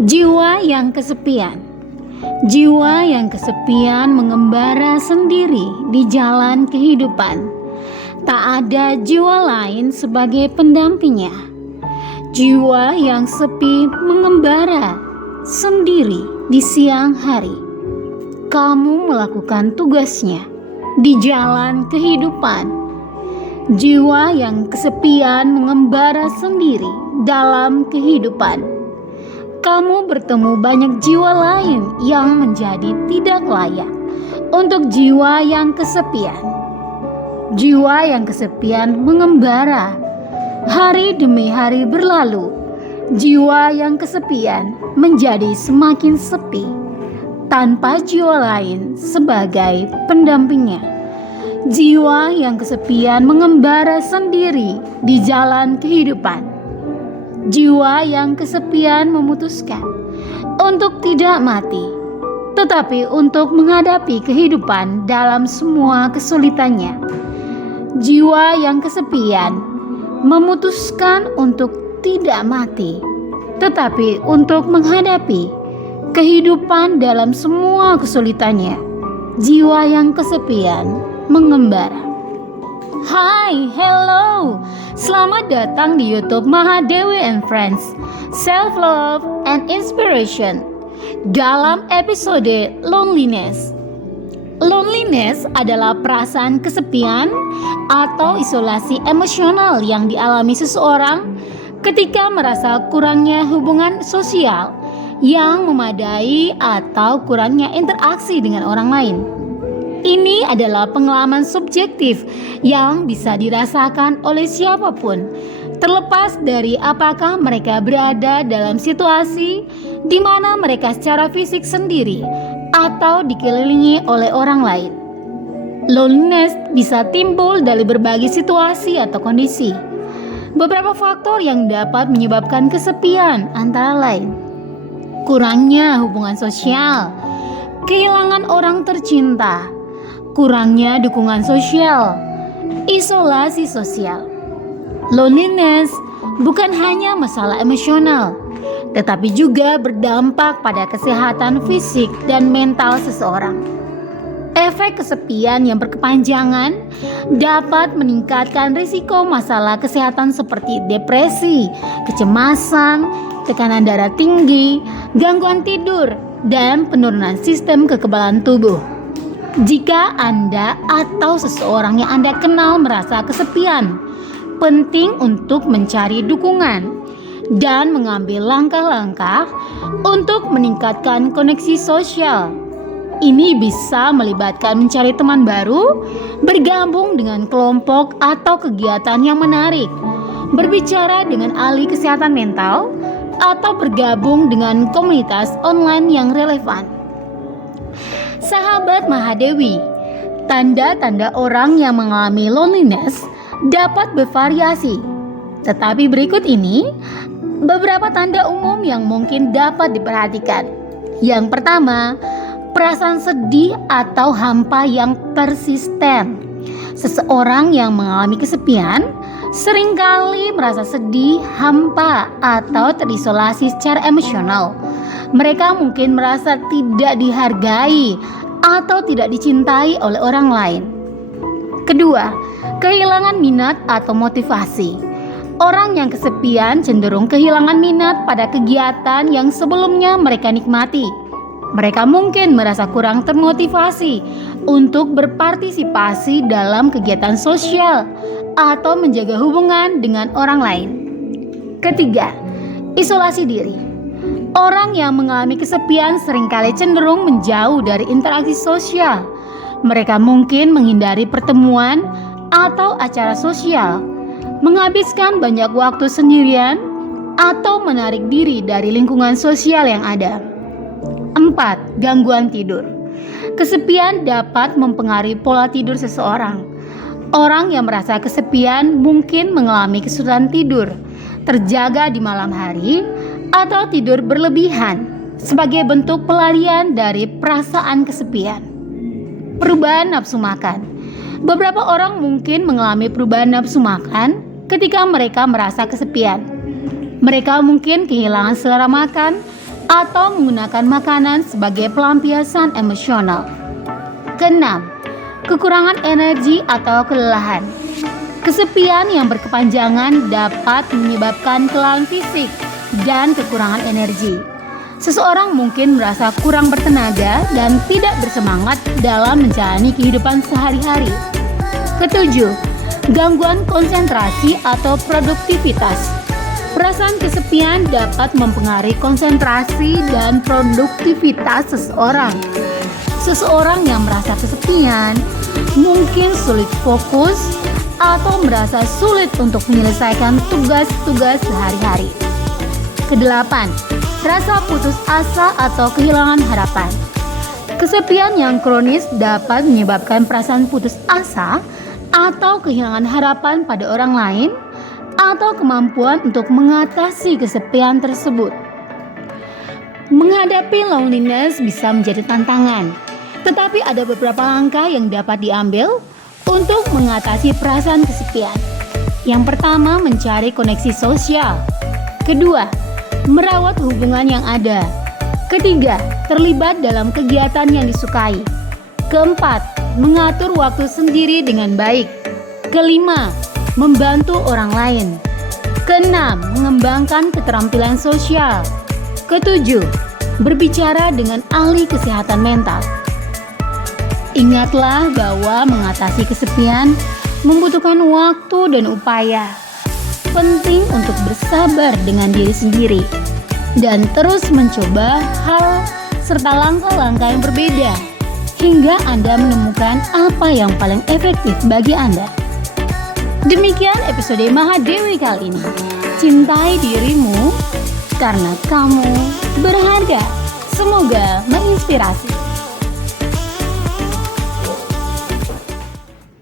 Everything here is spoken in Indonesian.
Jiwa yang kesepian. Jiwa yang kesepian mengembara sendiri di jalan kehidupan. Tak ada jiwa lain sebagai pendampingnya. Jiwa yang sepi mengembara sendiri di siang hari. Kamu melakukan tugasnya di jalan kehidupan. Jiwa yang kesepian mengembara sendiri dalam kehidupan. Kamu bertemu banyak jiwa lain yang menjadi tidak layak untuk jiwa yang kesepian. Jiwa yang kesepian mengembara. Hari demi hari berlalu. Jiwa yang kesepian menjadi semakin sepi tanpa jiwa lain sebagai pendampingnya. Jiwa yang kesepian mengembara sendiri di jalan kehidupan. Jiwa yang kesepian memutuskan untuk tidak mati, tetapi untuk menghadapi kehidupan dalam semua kesulitannya. Jiwa yang kesepian memutuskan untuk tidak mati, tetapi untuk menghadapi kehidupan dalam semua kesulitannya. Jiwa yang kesepian mengembara. Hai, hello. Selamat datang di YouTube Mahadewi and Friends, Self Love and Inspiration. Dalam episode Loneliness. Loneliness adalah perasaan kesepian atau isolasi emosional yang dialami seseorang ketika merasa kurangnya hubungan sosial yang memadai atau kurangnya interaksi dengan orang lain. Ini adalah pengalaman subjektif yang bisa dirasakan oleh siapapun, terlepas dari apakah mereka berada dalam situasi di mana mereka secara fisik sendiri atau dikelilingi oleh orang lain. Loneliness bisa timbul dari berbagai situasi atau kondisi. Beberapa faktor yang dapat menyebabkan kesepian antara lain: kurangnya hubungan sosial, kehilangan orang tercinta, kurangnya dukungan sosial, isolasi sosial. Loneliness bukan hanya masalah emosional, tetapi juga berdampak pada kesehatan fisik dan mental seseorang. Efek kesepian yang berkepanjangan dapat meningkatkan risiko masalah kesehatan seperti depresi, kecemasan, tekanan darah tinggi, gangguan tidur, dan penurunan sistem kekebalan tubuh. Jika Anda atau seseorang yang Anda kenal merasa kesepian, penting untuk mencari dukungan dan mengambil langkah-langkah untuk meningkatkan koneksi sosial. Ini bisa melibatkan mencari teman baru, bergabung dengan kelompok atau kegiatan yang menarik, berbicara dengan ahli kesehatan mental, atau bergabung dengan komunitas online yang relevan. Sahabat Mahadewi, tanda-tanda orang yang mengalami loneliness dapat bervariasi. Tetapi berikut ini beberapa tanda umum yang mungkin dapat diperhatikan. Yang pertama, perasaan sedih atau hampa yang persisten. Seseorang yang mengalami kesepian seringkali merasa sedih, hampa, atau terisolasi secara emosional. Mereka mungkin merasa tidak dihargai atau tidak dicintai oleh orang lain. Kedua, kehilangan minat atau motivasi. Orang yang kesepian cenderung kehilangan minat pada kegiatan yang sebelumnya mereka nikmati. Mereka mungkin merasa kurang termotivasi untuk berpartisipasi dalam kegiatan sosial atau menjaga hubungan dengan orang lain. Ketiga, isolasi diri. Orang yang mengalami kesepian seringkali cenderung menjauh dari interaksi sosial. Mereka mungkin menghindari pertemuan atau acara sosial, menghabiskan banyak waktu sendirian, atau menarik diri dari lingkungan sosial yang ada. 4. Gangguan tidur. Kesepian dapat mempengaruhi pola tidur seseorang. Orang yang merasa kesepian mungkin mengalami kesulitan tidur, terjaga di malam hari, atau tidur berlebihan sebagai bentuk pelarian dari perasaan kesepian. Perubahan nafsu makan. Beberapa orang mungkin mengalami perubahan nafsu makan ketika mereka merasa kesepian. Mereka mungkin kehilangan selera makan atau menggunakan makanan sebagai pelampiasan emosional. Keenam, kekurangan energi atau kelelahan. Kesepian yang berkepanjangan dapat menyebabkan kelelahan fisik dan kekurangan energi. Seseorang mungkin merasa kurang bertenaga dan tidak bersemangat dalam menjalani kehidupan sehari-hari. Ketujuh, gangguan konsentrasi atau produktivitas. Perasaan kesepian dapat mempengaruhi konsentrasi dan produktivitas seseorang. Seseorang yang merasa kesepian mungkin sulit fokus atau merasa sulit untuk menyelesaikan tugas-tugas sehari-hari. Kedelapan, rasa putus asa atau kehilangan harapan. Kesepian yang kronis dapat menyebabkan perasaan putus asa atau kehilangan harapan pada orang lain atau kemampuan untuk mengatasi kesepian tersebut. Menghadapi loneliness bisa menjadi tantangan, tetapi ada beberapa langkah yang dapat diambil untuk mengatasi perasaan kesepian. Yang pertama, mencari koneksi sosial. Kedua, merawat hubungan yang ada. Ketiga, terlibat dalam kegiatan yang disukai. Keempat, mengatur waktu sendiri dengan baik. Kelima, membantu orang lain. Keenam, mengembangkan keterampilan sosial. Ketujuh, berbicara dengan ahli kesehatan mental. Ingatlah bahwa mengatasi kesepian membutuhkan waktu dan upaya. Penting untuk bersabar dengan diri sendiri dan terus mencoba hal serta langkah-langkah yang berbeda hingga Anda menemukan apa yang paling efektif bagi Anda. Demikian episode Mahadewi kali ini. Cintai dirimu karena kamu berharga. Semoga menginspirasi.